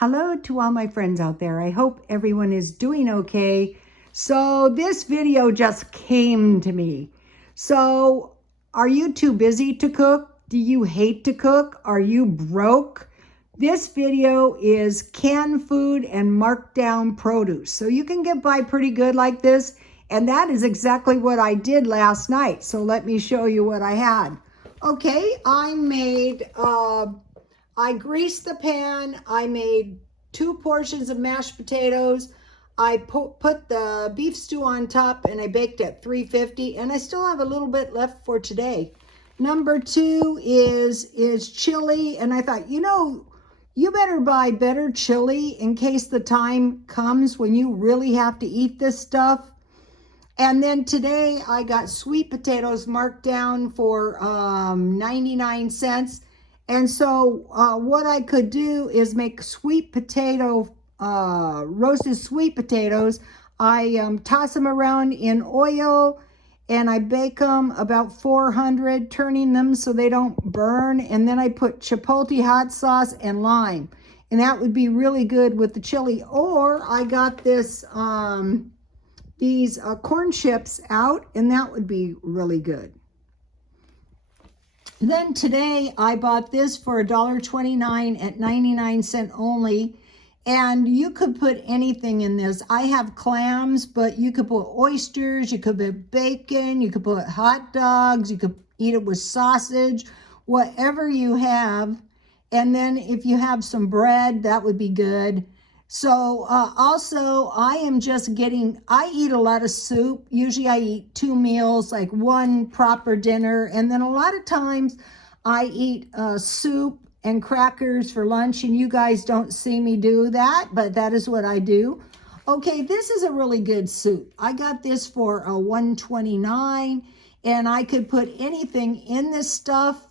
Hello to all my friends out there. I hope everyone is doing okay. So this video just came to me. So are you too busy to cook? Do you hate to cook? Are you broke? This video is canned food and marked down produce. So you can get by pretty good like this. And that is exactly what I did last night. So let me show you what I had. Okay, I greased the pan. I made 2 portions of mashed potatoes. I put the beef stew on top and I baked at 350, and I still have a little bit left for today. Number 2 is chili, and I thought, you better buy better chili in case the time comes when you really have to eat this stuff. And then today I got sweet potatoes marked down for 99 cents. And so what I could do is make roasted sweet potatoes. I toss them around in oil and I bake them about 400, turning them so they don't burn. And then I put chipotle hot sauce and lime. And that would be really good with the chili. Or I got these corn chips out, and that would be really good. Then today I bought this for $1.29 at 99 cents only, and you could put anything in this. I have clams, but you could put oysters, you could put bacon, you could put hot dogs, you could eat it with sausage, whatever you have. And then if you have some bread, that would be good. So also I eat a lot of soup. Usually I eat 2 meals, like 1 proper dinner. And then a lot of times I eat soup and crackers for lunch, and you guys don't see me do that, but that is what I do. Okay, this is a really good soup. I got this for $1.29, and I could put anything in this stuff.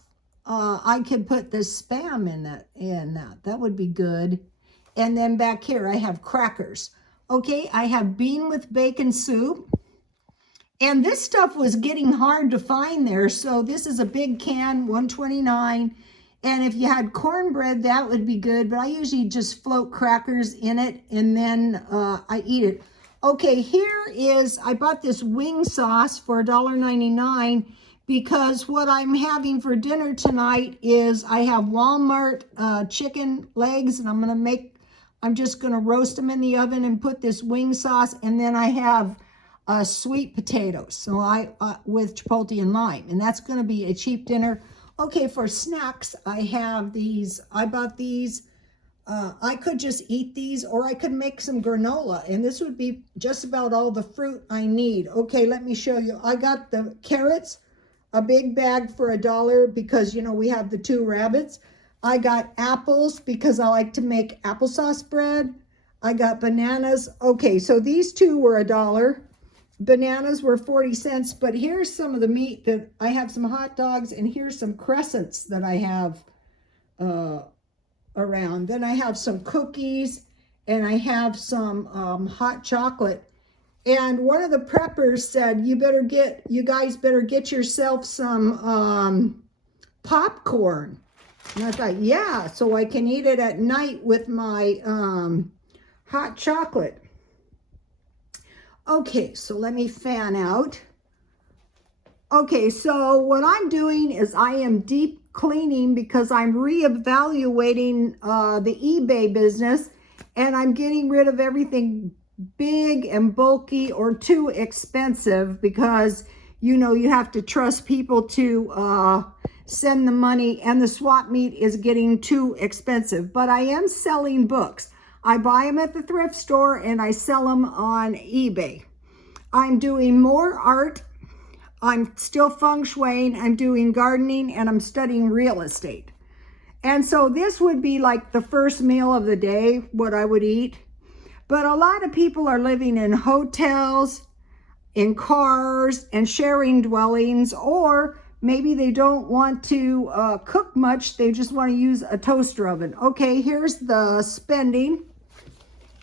I could put the Spam in that. That would be good. And then back here, I have crackers. Okay, I have bean with bacon soup. And this stuff was getting hard to find there. So this is a big can, $1.29. And if you had cornbread, that would be good. But I usually just float crackers in it and then I eat it. Okay, I bought this wing sauce for $1.99 because what I'm having for dinner tonight is I have Walmart chicken legs, and I'm just going to roast them in the oven and put this wing sauce. And then I have sweet potatoes. So with chipotle and lime. And that's going to be a cheap dinner. Okay, for snacks, I have these. I bought these. I could just eat these, or I could make some granola. And this would be just about all the fruit I need. Okay, let me show you. I got the carrots, a big bag for $1 because, we have the 2 rabbits. I got apples because I like to make applesauce bread. I got bananas. Okay, so these 2 were $1. Bananas were 40 cents, but here's some of the meat that I have. Some hot dogs, and here's some crescents that I have around. Then I have some cookies, and I have some hot chocolate. And one of the preppers said, you guys better get yourself some popcorn. And I thought, yeah, so I can eat it at night with my hot chocolate. Okay, so let me fan out. Okay, so what I'm doing is I am deep cleaning because I'm reevaluating the eBay business, and I'm getting rid of everything big and bulky or too expensive because, you have to trust people to send the money, and the swap meet is getting too expensive. But I am selling books. I buy them at the thrift store and I sell them on eBay. I'm doing more art. I'm still feng shuiing. I'm doing gardening, and I'm studying real estate. And so this would be like the first meal of the day, what I would eat. But a lot of people are living in hotels, in cars, and sharing dwellings, or maybe they don't want to cook much. They just want to use a toaster oven. Okay, here's the spending.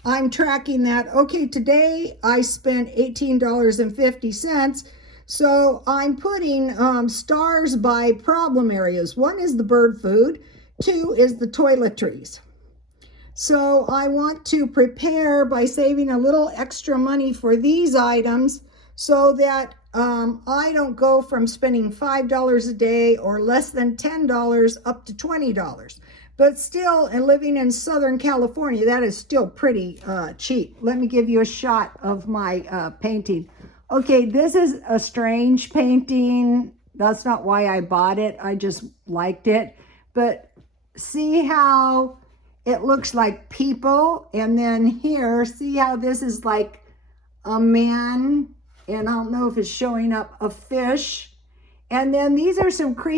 I'm tracking that. Okay, today I spent $18.50. So I'm putting stars by problem areas. 1 is the bird food. 2 is the toiletries. So I want to prepare by saving a little extra money for these items so that I don't go from spending $5 a day or less than $10 up to $20. But still, and living in Southern California, that is still pretty cheap. Let me give you a shot of my painting. Okay, this is a strange painting. That's not why I bought it. I just liked it. But see how it looks like people, and then here, see how this is like a man, and I don't know if it's showing up a fish, and then these are some creatures.